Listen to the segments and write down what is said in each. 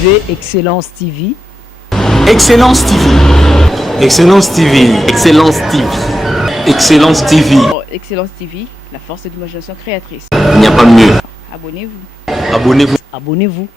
suivez Excellence TV. Excellence TV. Excellence TV. Excellence TV. Excellence TV. Excellence TV, la force de l'imagination créatrice. Il n'y a pas mieux. Abonnez-vous. Abonnez-vous. Abonnez-vous.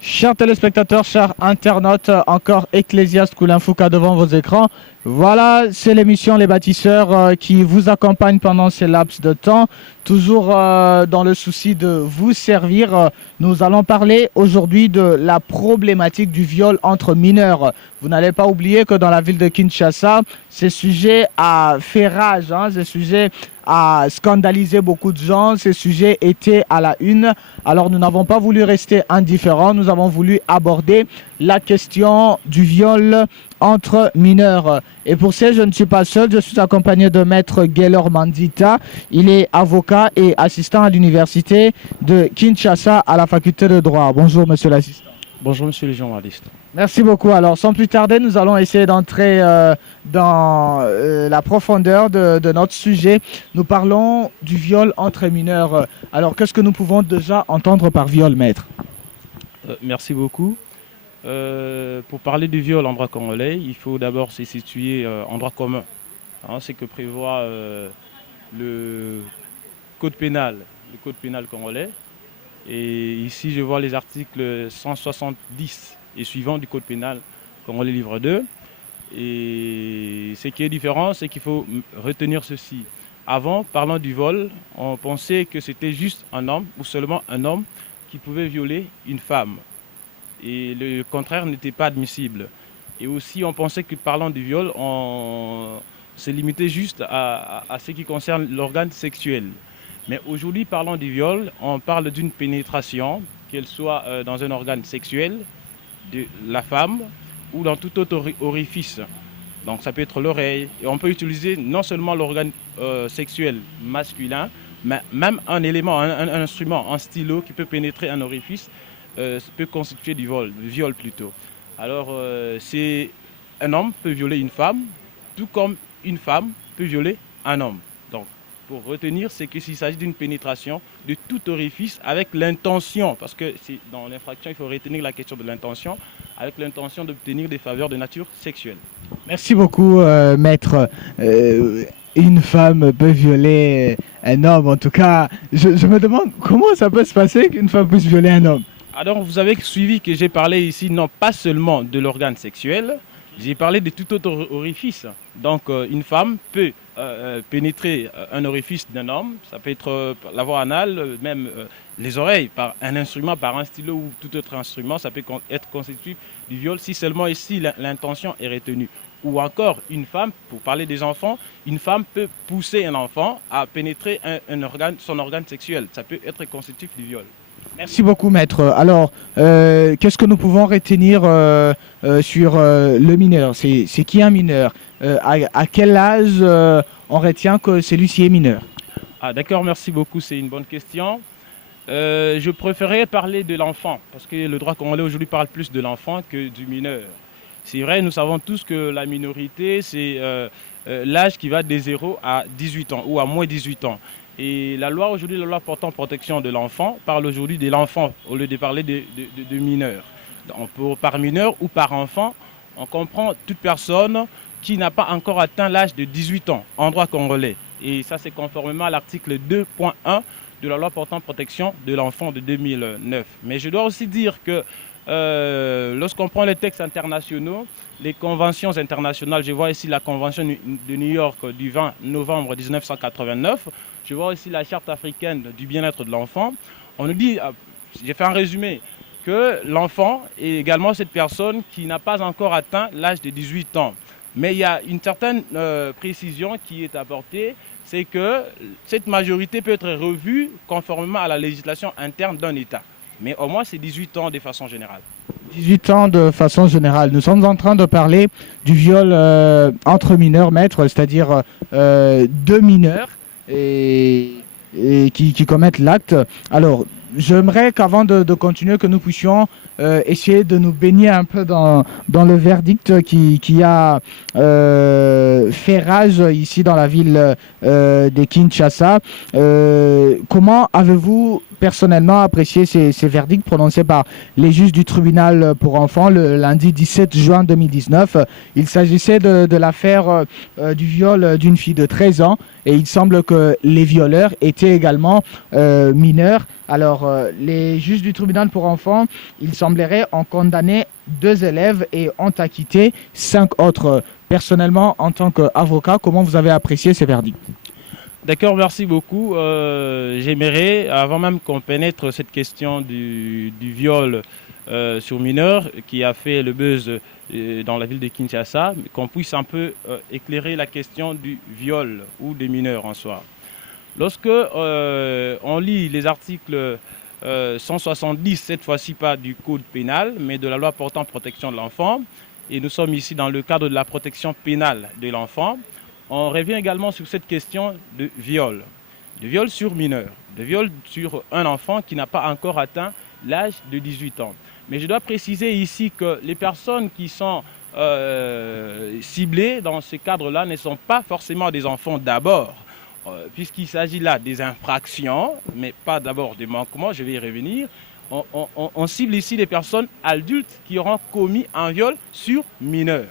Chers téléspectateurs, chers internautes, encore Ecclésiaste Koulinfouka devant vos écrans. Voilà, c'est l'émission Les Bâtisseurs qui vous accompagne pendant ces laps de temps, toujours dans le souci de vous servir. Nous allons parler aujourd'hui de la problématique du viol entre mineurs. Vous n'allez pas oublier que dans la ville de Kinshasa, ce sujet a fait rage, ce sujet a scandalisé beaucoup de gens, ce sujet était à la une. Alors nous n'avons pas voulu rester indifférents, nous avons voulu aborder la question du viol entre mineurs. Et pour ça, je ne suis pas seul, je suis accompagné de Maître Gaylor Mandita. Il est avocat et assistant à l'université de Kinshasa à la faculté de droit. Bonjour monsieur l'assistant. Bonjour monsieur le journaliste. Merci beaucoup. Alors sans plus tarder, nous allons essayer d'entrer dans la profondeur de notre sujet. Nous parlons du viol entre mineurs. Alors qu'est-ce que nous pouvons déjà entendre par viol, maître? Merci beaucoup. Pour parler du viol en droit congolais, il faut d'abord se situer en droit commun. C'est que prévoit le code pénal congolais. Et ici, je vois les articles 170 et suivants du code pénal congolais livre 2. Et ce qui est différent, c'est qu'il faut retenir ceci. Avant, parlant du vol, on pensait que c'était juste un homme ou seulement un homme qui pouvait violer une femme. Et le contraire n'était pas admissible. Et aussi, on pensait que parlant du viol, on se limitait juste à ce qui concerne l'organe sexuel. Mais aujourd'hui, parlant du viol, on parle d'une pénétration, qu'elle soit dans un organe sexuel de la femme ou dans tout autre orifice. Donc ça peut être l'oreille. Et on peut utiliser non seulement l'organe sexuel masculin, mais même un élément, un instrument, un stylo qui peut pénétrer un orifice, peut constituer du viol plutôt. Alors, un homme peut violer une femme, tout comme une femme peut violer un homme. Donc, pour retenir, c'est que s'il s'agit d'une pénétration de tout orifice avec l'intention, parce que dans l'infraction, il faut retenir la question de l'intention, avec l'intention d'obtenir des faveurs de nature sexuelle. Merci beaucoup, maître. Une femme peut violer un homme. En tout cas, je me demande comment ça peut se passer qu'une femme puisse violer un homme. Alors, vous avez suivi que j'ai parlé ici, non pas seulement de l'organe sexuel, j'ai parlé de tout autre orifice. Donc, une femme peut pénétrer un orifice d'un homme, ça peut être la voie anale, même les oreilles, par un instrument, par un stylo ou tout autre instrument, ça peut être constitué du viol si seulement ici l'intention est retenue. Ou encore, une femme, pour parler des enfants, une femme peut pousser un enfant à pénétrer son organe sexuel. Ça peut être constitutif du viol. Merci beaucoup, maître. Alors, qu'est-ce que nous pouvons retenir sur le mineur? C'est qui un mineur? À quel âge on retient que celui-ci est mineur? D'accord, merci beaucoup, c'est une bonne question. Je préférais parler de l'enfant, parce que le droit congolais aujourd'hui parle plus de l'enfant que du mineur. C'est vrai, nous savons tous que la minorité, c'est l'âge qui va de 0 à 18 ans ou à moins 18 ans. Et la loi aujourd'hui, la loi portant protection de l'enfant, parle aujourd'hui de l'enfant au lieu de parler de mineur. Donc, par mineur ou par enfant, on comprend toute personne qui n'a pas encore atteint l'âge de 18 ans en droit congolais. Et ça, c'est conformément à l'article 2.1 de la loi portant protection de l'enfant de 2009. Mais je dois aussi dire que lorsqu'on prend les textes internationaux, les conventions internationales, je vois ici la convention de New York du 20 novembre 1989, je vois aussi la charte africaine du bien-être de l'enfant. On nous dit, j'ai fait un résumé, que l'enfant est également cette personne qui n'a pas encore atteint l'âge de 18 ans. Mais il y a une certaine précision qui est apportée, c'est que cette majorité peut être revue conformément à la législation interne d'un État. Mais au moins, c'est 18 ans de façon générale. 18 ans de façon générale. Nous sommes en train de parler du viol entre mineurs, maître, c'est-à-dire deux mineurs qui commettent l'acte. Alors, j'aimerais qu'avant de continuer, que nous puissions essayer de nous baigner un peu dans le verdict qui a fait rage ici dans la ville de Kinshasa. Comment avez-vous personnellement apprécié ces verdicts prononcés par les juges du tribunal pour enfants le lundi 17 juin 2019? Il s'agissait de l'affaire du viol d'une fille de 13 ans et il semble que les violeurs étaient également mineurs. Alors, les juges du tribunal pour enfants, il semblerait, ont condamné 2 élèves et ont acquitté 5 autres. Personnellement, en tant qu'avocat, comment vous avez apprécié ces verdicts? D'accord, merci beaucoup. J'aimerais, avant même qu'on pénètre cette question du viol sur mineur qui a fait le buzz dans la ville de Kinshasa, qu'on puisse un peu éclairer la question du viol ou des mineurs en soi. Lorsque on lit les articles 170, cette fois-ci pas du code pénal, mais de la loi portant protection de l'enfant, et nous sommes ici dans le cadre de la protection pénale de l'enfant, on revient également sur cette question de viol sur mineur, de viol sur un enfant qui n'a pas encore atteint l'âge de 18 ans. Mais je dois préciser ici que les personnes qui sont ciblées dans ce cadre-là ne sont pas forcément des enfants d'abord, puisqu'il s'agit là des infractions, mais pas d'abord des manquements, je vais y revenir. On cible ici des personnes adultes qui auront commis un viol sur mineur.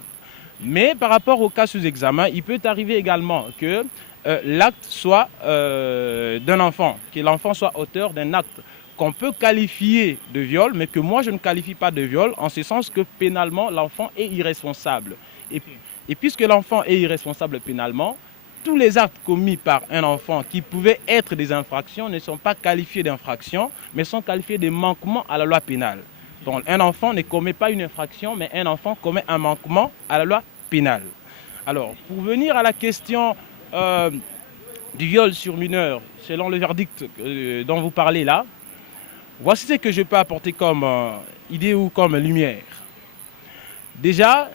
Mais par rapport au cas sous examen, il peut arriver également que l'acte soit d'un enfant, que l'enfant soit auteur d'un acte qu'on peut qualifier de viol, mais que moi je ne qualifie pas de viol, en ce sens que pénalement l'enfant est irresponsable. Et puisque l'enfant est irresponsable pénalement, tous les actes commis par un enfant qui pouvaient être des infractions ne sont pas qualifiés d'infractions, mais sont qualifiés de manquements à la loi pénale. Donc un enfant ne commet pas une infraction, mais un enfant commet un manquement à la loi pénale. Alors, pour venir à la question du viol sur mineur, selon le verdict dont vous parlez là, voici ce que je peux apporter comme idée ou comme lumière. Déjà,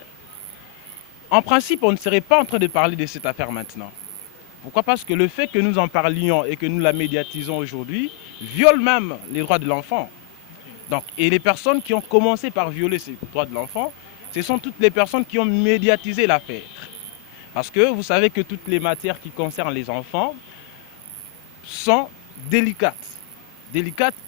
en principe, on ne serait pas en train de parler de cette affaire maintenant. Pourquoi? Parce que le fait que nous en parlions et que nous la médiatisons aujourd'hui viole même les droits de l'enfant. Donc, et les personnes qui ont commencé par violer ces droits de l'enfant, ce sont toutes les personnes qui ont médiatisé l'affaire. Parce que vous savez que toutes les matières qui concernent les enfants sont délicates.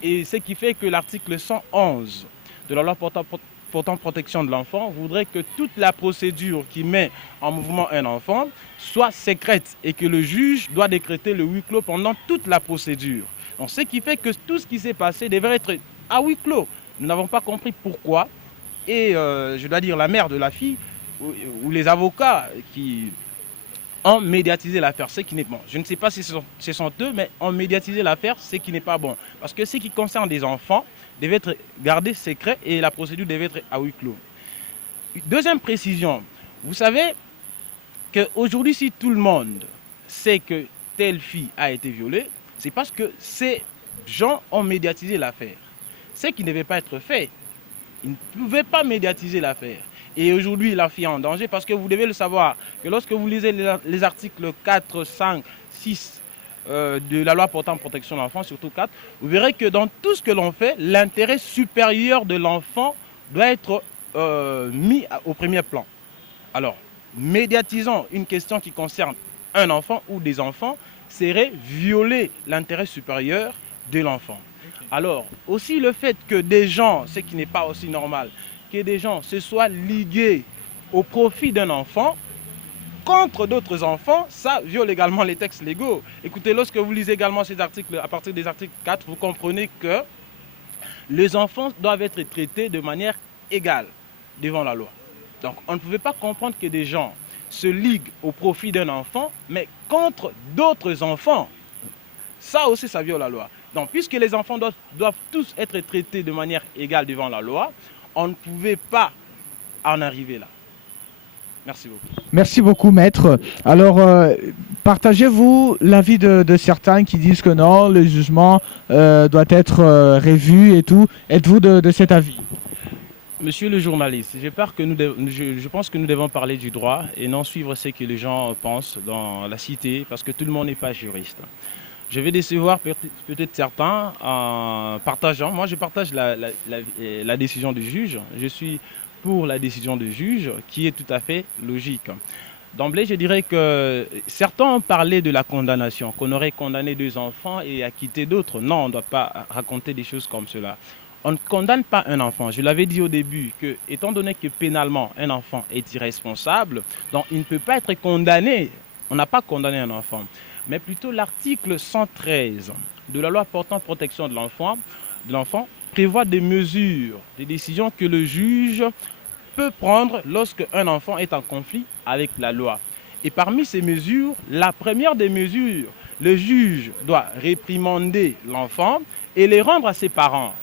Et ce qui fait que l'article 111 de la loi portant protection de l'enfant voudrait que toute la procédure qui met en mouvement un enfant soit secrète et que le juge doit décréter le huis clos pendant toute la procédure. Donc, ce qui fait que tout ce qui s'est passé devrait être à huis clos. Nous n'avons pas compris pourquoi. Et je dois dire la mère de la fille ou les avocats qui ont médiatisé l'affaire, ce qui n'est bon. Je ne sais pas si ce sont eux, mais ont médiatisé l'affaire, ce qui n'est pas bon. Parce que ce qui concerne des enfants devait être gardé secret et la procédure devait être à huis clos. Deuxième précision, vous savez qu'aujourd'hui, si tout le monde sait que telle fille a été violée, c'est parce que ces gens ont médiatisé l'affaire. Ce qui ne devait pas être fait. Ils ne pouvaient pas médiatiser l'affaire. Et aujourd'hui, la fille est en danger parce que vous devez le savoir, que lorsque vous lisez les articles 4, 5, 6 de la loi portant protection de l'enfant, surtout 4, vous verrez que dans tout ce que l'on fait, l'intérêt supérieur de l'enfant doit être mis au premier plan. Alors, médiatisons une question qui concerne un enfant ou des enfants, serait violer l'intérêt supérieur de l'enfant. Alors, aussi le fait que des gens, ce qui n'est pas aussi normal, que des gens se soient ligués au profit d'un enfant contre d'autres enfants, ça viole également les textes légaux. Écoutez, lorsque vous lisez également ces articles, à partir des articles 4, vous comprenez que les enfants doivent être traités de manière égale devant la loi. Donc, on ne pouvait pas comprendre que des gens se liguent au profit d'un enfant, mais contre d'autres enfants. Ça aussi, ça viole la loi. Donc, puisque les enfants doivent tous être traités de manière égale devant la loi, on ne pouvait pas en arriver là. Merci beaucoup. Merci beaucoup, maître. Alors, partagez-vous l'avis de certains qui disent que non, le jugement doit être revu et tout. Êtes-vous de cet avis? Monsieur le journaliste, je pense que nous devons parler du droit et non suivre ce que les gens pensent dans la cité, parce que tout le monde n'est pas juriste. Je vais décevoir peut-être certains en partageant. Moi, je partage la décision du juge. Je suis pour la décision du juge qui est tout à fait logique. D'emblée, je dirais que certains ont parlé de la condamnation, qu'on aurait condamné 2 enfants et acquitté d'autres. Non, on ne doit pas raconter des choses comme cela. On ne condamne pas un enfant. Je l'avais dit au début que, étant donné que pénalement, un enfant est irresponsable, donc il ne peut pas être condamné. On n'a pas condamné un enfant. Mais plutôt l'article 113 de la loi portant protection de l'enfant prévoit des mesures, des décisions que le juge peut prendre lorsque un enfant est en conflit avec la loi. Et parmi ces mesures, la première des mesures, le juge doit réprimander l'enfant et les rendre à ses parents.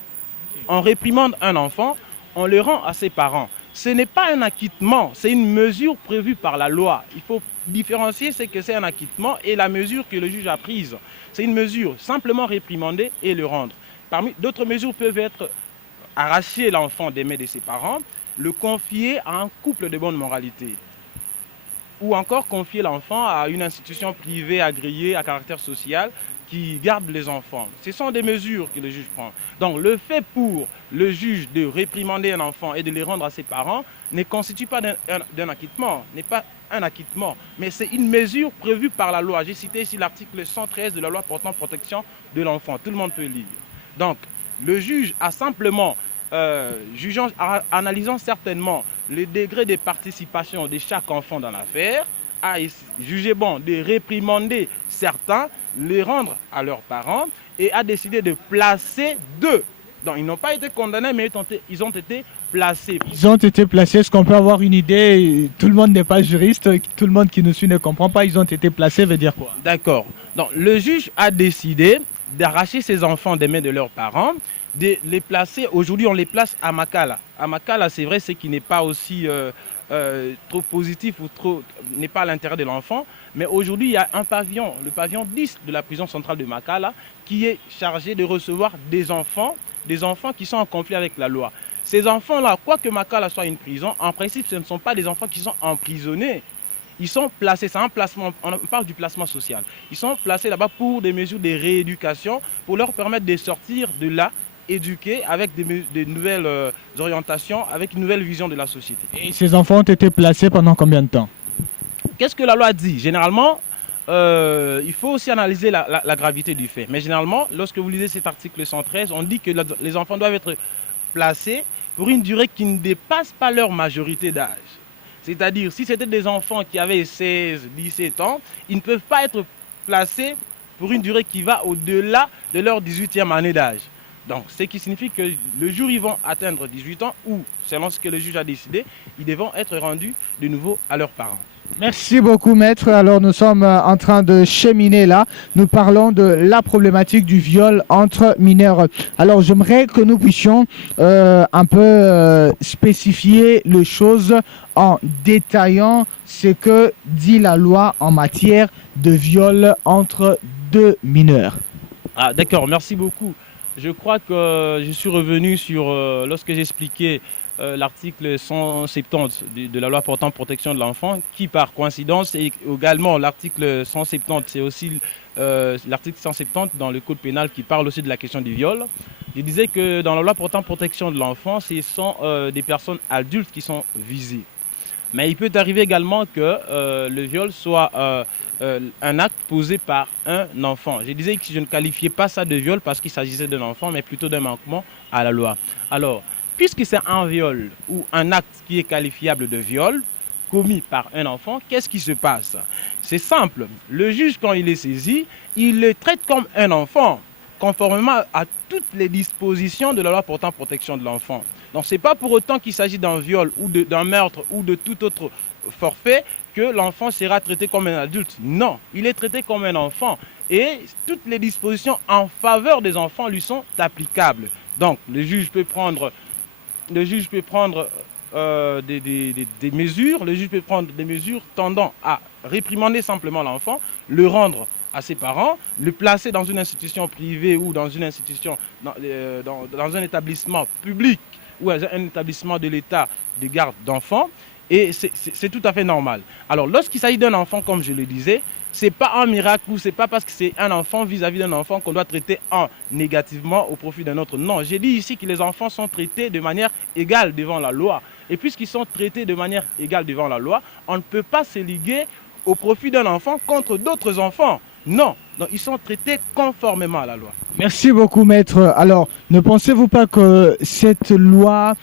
On réprimande un enfant, on le rend à ses parents. Ce n'est pas un acquittement, c'est une mesure prévue par la loi. Il faut différencier ce que c'est un acquittement et la mesure que le juge a prise. C'est une mesure, simplement réprimander et le rendre. Parmi d'autres mesures peuvent être arracher l'enfant des mains de ses parents, le confier à un couple de bonne moralité, ou encore confier l'enfant à une institution privée agréée à caractère social qui garde les enfants. Ce sont des mesures que le juge prend. Donc le fait pour le juge de réprimander un enfant et de les rendre à ses parents ne constitue pas d'un acquittement, n'est pas un acquittement, mais c'est une mesure prévue par la loi. J'ai cité ici l'article 113 de la loi portant protection de l'enfant. Tout le monde peut lire. Donc le juge a simplement, analysant certainement le degré de participation de chaque enfant dans l'affaire, a jugé bon de réprimander certains, les rendre à leurs parents et a décidé de placer 2. Donc ils n'ont pas été condamnés, mais ils ont été placés. Ils ont été placés, est-ce qu'on peut avoir une idée? Tout le monde n'est pas juriste, tout le monde qui nous suit ne comprend pas. Ils ont été placés veut dire quoi? D'accord. Donc le juge a décidé d'arracher ces enfants des mains de leurs parents, de les placer. Aujourd'hui, on les place à Makala. À Makala, c'est vrai, c'est qui n'est pas aussi trop positif ou n'est pas à l'intérêt de l'enfant. Mais aujourd'hui, il y a un pavillon, le pavillon 10 de la prison centrale de Makala, qui est chargé de recevoir des enfants qui sont en conflit avec la loi. Ces enfants-là, quoique Makala soit une prison, en principe, ce ne sont pas des enfants qui sont emprisonnés. Ils sont placés, c'est un placement, on parle du placement social. Ils sont placés là-bas pour des mesures de rééducation, pour leur permettre de sortir de là, éduqués, avec des nouvelles orientations, avec une nouvelle vision de la société. Et ces enfants ont été placés pendant combien de temps? Qu'est-ce que la loi dit? Généralement, il faut aussi analyser la gravité du fait. Mais généralement, lorsque vous lisez cet article 113, on dit que les enfants doivent être placés pour une durée qui ne dépasse pas leur majorité d'âge. C'est-à-dire, si c'était des enfants qui avaient 16, 17 ans, ils ne peuvent pas être placés pour une durée qui va au-delà de leur 18e année d'âge. Donc, ce qui signifie que le jour où ils vont atteindre 18 ans, ou selon ce que le juge a décidé, ils devront être rendus de nouveau à leurs parents. Merci beaucoup, maître. Alors, nous sommes en train de cheminer là. Nous parlons de la problématique du viol entre mineurs. Alors, j'aimerais que nous puissions un peu spécifier les choses en détaillant ce que dit la loi en matière de viol entre 2 mineurs. Ah, d'accord, merci beaucoup. Je crois que je suis revenu sur, lorsque j'expliquais l'article 170 de la loi portant protection de l'enfant, qui par coïncidence est également l'article 170, c'est aussi l'article 170 dans le code pénal qui parle aussi de la question du viol. Je disais que dans la loi portant protection de l'enfant, ce sont des personnes adultes qui sont visées. Mais il peut arriver également que le viol soit un acte posé par un enfant. Je disais que je ne qualifiais pas ça de viol parce qu'il s'agissait d'un enfant, mais plutôt d'un manquement à la loi. Alors, puisque c'est un viol ou un acte qui est qualifiable de viol commis par un enfant, qu'est-ce qui se passe? C'est simple. Le juge, quand il est saisi, il le traite comme un enfant, conformément à toutes les dispositions de la loi portant protection de l'enfant. Donc, ce n'est pas pour autant qu'il s'agit d'un viol ou d'un meurtre ou de tout autre forfait que l'enfant sera traité comme un adulte. Non, il est traité comme un enfant et toutes les dispositions en faveur des enfants lui sont applicables. Donc, le juge peut prendre des mesures tendant à réprimander simplement l'enfant, le rendre à ses parents, le placer dans une institution privée ou dans une institution, dans un établissement public ou un établissement de l'État de garde d'enfants, et c'est tout à fait normal. Alors, lorsqu'il s'agit d'un enfant, comme je le disais, c'est pas un miracle ou c'est pas parce que c'est un enfant vis-à-vis d'un enfant qu'on doit traiter un négativement au profit d'un autre. Non, j'ai dit ici que les enfants sont traités de manière égale devant la loi. Et puisqu'ils sont traités de manière égale devant la loi, on ne peut pas se liguer au profit d'un enfant contre d'autres enfants. Non, donc ils sont traités conformément à la loi. Merci beaucoup, maître. Alors, ne pensez-vous pas que cette loi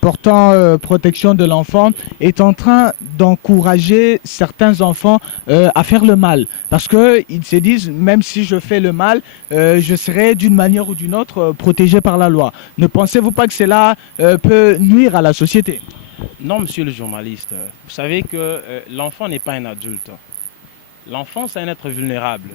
portant protection de l'enfant est en train d'encourager certains enfants à faire le mal? Parce qu'ils se disent, même si je fais le mal, je serai d'une manière ou d'une autre protégé par la loi. Ne pensez-vous pas que cela peut nuire à la société? Non, monsieur le journaliste, vous savez que l'enfant n'est pas un adulte. L'enfant, c'est un être vulnérable.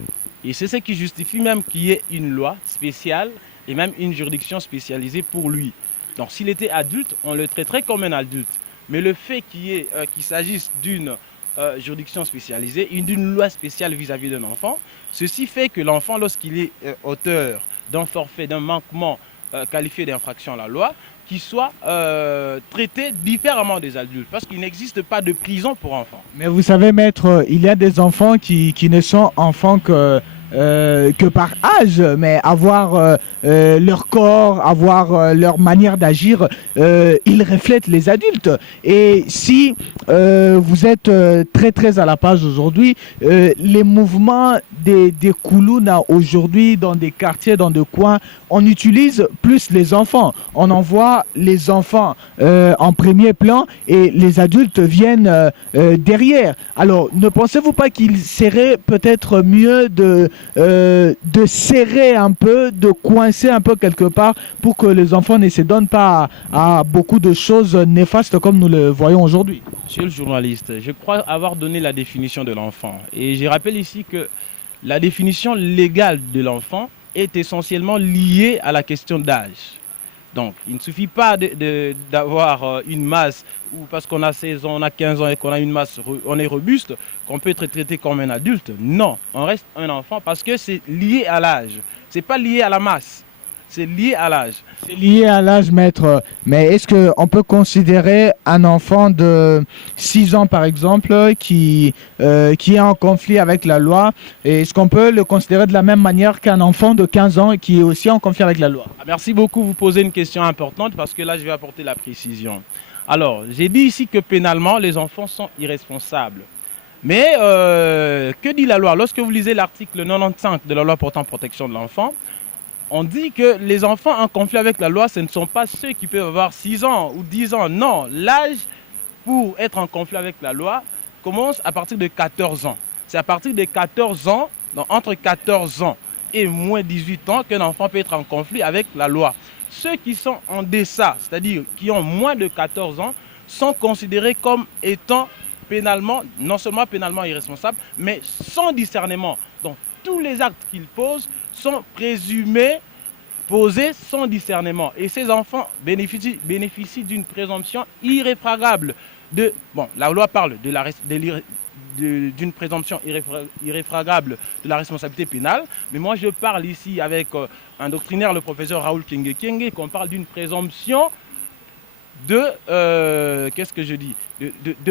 Et c'est ce qui justifie même qu'il y ait une loi spéciale et même une juridiction spécialisée pour lui. Donc s'il était adulte, on le traiterait comme un adulte. Mais le fait qu'il s'agisse d'une juridiction spécialisée et d'une loi spéciale vis-à-vis d'un enfant, ceci fait que l'enfant, lorsqu'il est auteur d'un forfait, d'un manquement qualifié d'infraction à la loi, qu'il soit traité différemment des adultes, parce qu'il n'existe pas de prison pour enfants. Mais vous savez, maître, il y a des enfants qui ne sont enfants que par âge, mais avoir leur corps, avoir leur manière d'agir, ils reflètent les adultes. Et si vous êtes très très à la page aujourd'hui, les mouvements des Koulouna aujourd'hui dans des quartiers, dans des coins, on utilise plus les enfants. On envoie les enfants en premier plan et les adultes viennent derrière. Alors, ne pensez-vous pas qu'il serait peut-être mieux de serrer un peu, de coincer un peu quelque part pour que les enfants ne se donnent pas à beaucoup de choses néfastes comme nous le voyons aujourd'hui? Monsieur le journaliste, je crois avoir donné la définition de l'enfant. Et je rappelle ici que la définition légale de l'enfant est essentiellement liée à la question d'âge. Donc, il ne suffit pas d'avoir une masse, ou parce qu'on a 16 ans, on a 15 ans et qu'on a une masse, on est robuste, qu'on peut être traité comme un adulte. Non, on reste un enfant parce que c'est lié à l'âge. Ce n'est pas lié à la masse, c'est lié à l'âge. C'est lié à l'âge, maître. Mais est-ce qu'on peut considérer un enfant de 6 ans, par exemple, qui est en conflit avec la loi, est-ce qu'on peut le considérer de la même manière qu'un enfant de 15 ans qui est aussi en conflit avec la loi? Merci beaucoup, vous posez une question importante parce que là, je vais apporter la précision. Alors, j'ai dit ici que pénalement, les enfants sont irresponsables. Mais que dit la loi? Lorsque vous lisez l'article 95 de la loi portant protection de l'enfant, on dit que les enfants en conflit avec la loi, ce ne sont pas ceux qui peuvent avoir 6 ans ou 10 ans. Non, l'âge pour être en conflit avec la loi commence à partir de 14 ans. C'est à partir de 14 ans, donc entre 14 ans et moins 18 ans, qu'un enfant peut être en conflit avec la loi. Ceux qui sont en deçà, c'est-à-dire qui ont moins de 14 ans, sont considérés comme étant pénalement, non seulement pénalement irresponsables, mais sans discernement. Donc tous les actes qu'ils posent sont présumés posés sans discernement. Et ces enfants bénéficient d'une présomption irréfragable. La loi parle d'une présomption irréfragable de la responsabilité pénale, mais moi je parle ici avec un doctrinaire, le professeur Raoul Kenge, qu'on parle d'une présomption de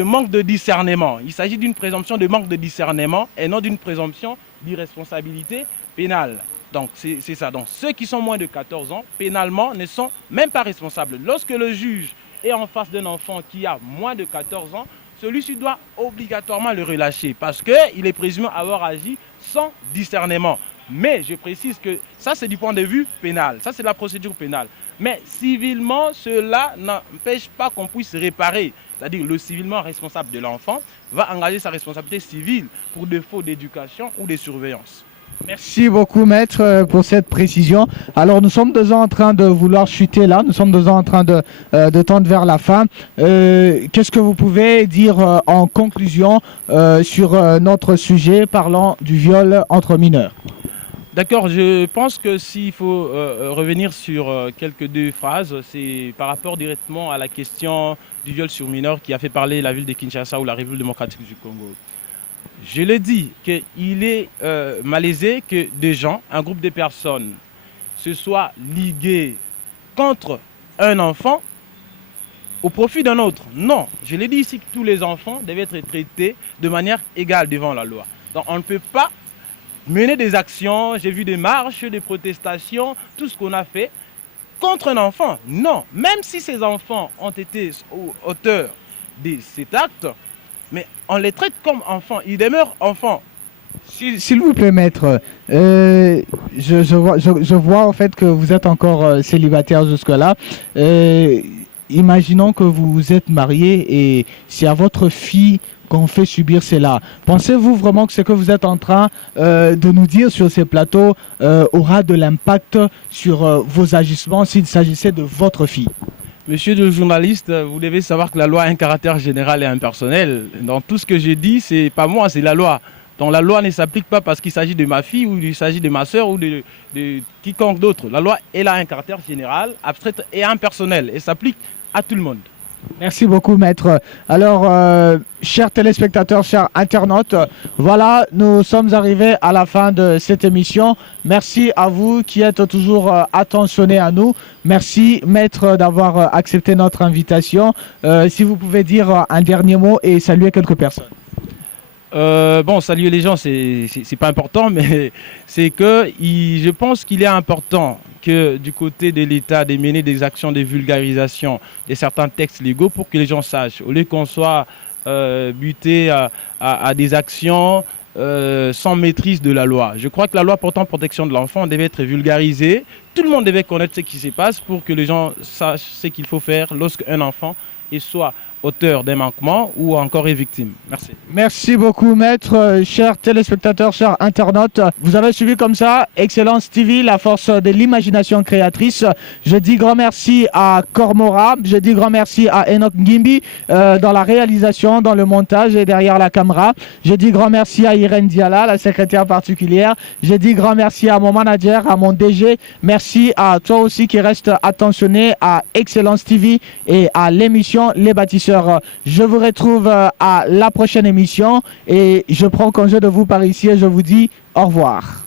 manque de discernement. Il s'agit d'une présomption de manque de discernement et non d'une présomption d'irresponsabilité pénale. Donc c'est ça. Donc ceux qui sont moins de 14 ans, pénalement, ne sont même pas responsables. Lorsque le juge est en face d'un enfant qui a moins de 14 ans, celui-ci doit obligatoirement le relâcher parce qu'il est présumé avoir agi sans discernement. Mais je précise que ça, c'est du point de vue pénal. Ça, c'est la procédure pénale. Mais civilement, cela n'empêche pas qu'on puisse réparer. C'est-à-dire le civilement responsable de l'enfant va engager sa responsabilité civile pour défaut d'éducation ou de surveillance. Merci beaucoup, maître, pour cette précision. Alors, nous sommes déjà en train de vouloir chuter là. Nous sommes déjà en train de tendre vers la fin. Qu'est-ce que vous pouvez dire en conclusion sur notre sujet parlant du viol entre mineurs? D'accord, je pense que s'il faut revenir sur deux phrases, c'est par rapport directement à la question du viol sur mineurs qui a fait parler la ville de Kinshasa ou la République démocratique du Congo. Je le dis qu'il est malaisé que des gens, un groupe de personnes, se soient ligués contre un enfant au profit d'un autre. Non, je l'ai dit ici que tous les enfants devaient être traités de manière égale devant la loi. Donc on ne peut pas mener des actions, j'ai vu des marches, des protestations, tout ce qu'on a fait contre un enfant. Non, même si ces enfants ont été auteurs de cet acte, mais on les traite comme enfants, ils demeurent enfants. S'il vous plaît, maître, je vois en fait que vous êtes encore célibataire jusque-là. Imaginons que vous êtes marié et c'est à votre fille qu'on fait subir cela. Pensez-vous vraiment que ce que vous êtes en train de nous dire sur ces plateaux aura de l'impact sur vos agissements s'il s'agissait de votre fille? Monsieur le journaliste, vous devez savoir que la loi a un caractère général et impersonnel. Dans tout ce que j'ai dit, c'est pas moi, c'est la loi. Donc la loi ne s'applique pas parce qu'il s'agit de ma fille ou il s'agit de ma soeur ou de quiconque d'autre. La loi, elle a un caractère général, abstrait et impersonnel et s'applique à tout le monde. Merci beaucoup, maître. Alors, chers téléspectateurs, chers internautes, voilà, nous sommes arrivés à la fin de cette émission. Merci à vous qui êtes toujours attentionnés à nous. Merci, maître, d'avoir accepté notre invitation. Si vous pouvez dire un dernier mot et saluer quelques personnes. Bon, saluer les gens, c'est pas important, mais c'est que je pense qu'il est important que du côté de l'État, de mener des actions de vulgarisation de certains textes légaux pour que les gens sachent, au lieu qu'on soit buté à des actions sans maîtrise de la loi. Je crois que la loi portant protection de l'enfant devait être vulgarisée. Tout le monde devait connaître ce qui se passe pour que les gens sachent ce qu'il faut faire lorsqu'un enfant est soit auteur d'un manquement ou encore est victime. Merci. Merci beaucoup, maître. Chers téléspectateurs, chers internautes, vous avez suivi comme ça Excellence TV, la force de l'imagination créatrice. Je dis grand merci à Cormora, je dis grand merci à Enoch Ngimbi dans la réalisation, dans le montage et derrière la caméra. Je dis grand merci à Irène Diala, la secrétaire particulière. Je dis grand merci à mon manager, à mon DG. Merci à toi aussi qui reste attentionné à Excellence TV et à l'émission Les Bâtisseurs. Je vous retrouve à la prochaine émission et je prends congé de vous par ici et je vous dis au revoir.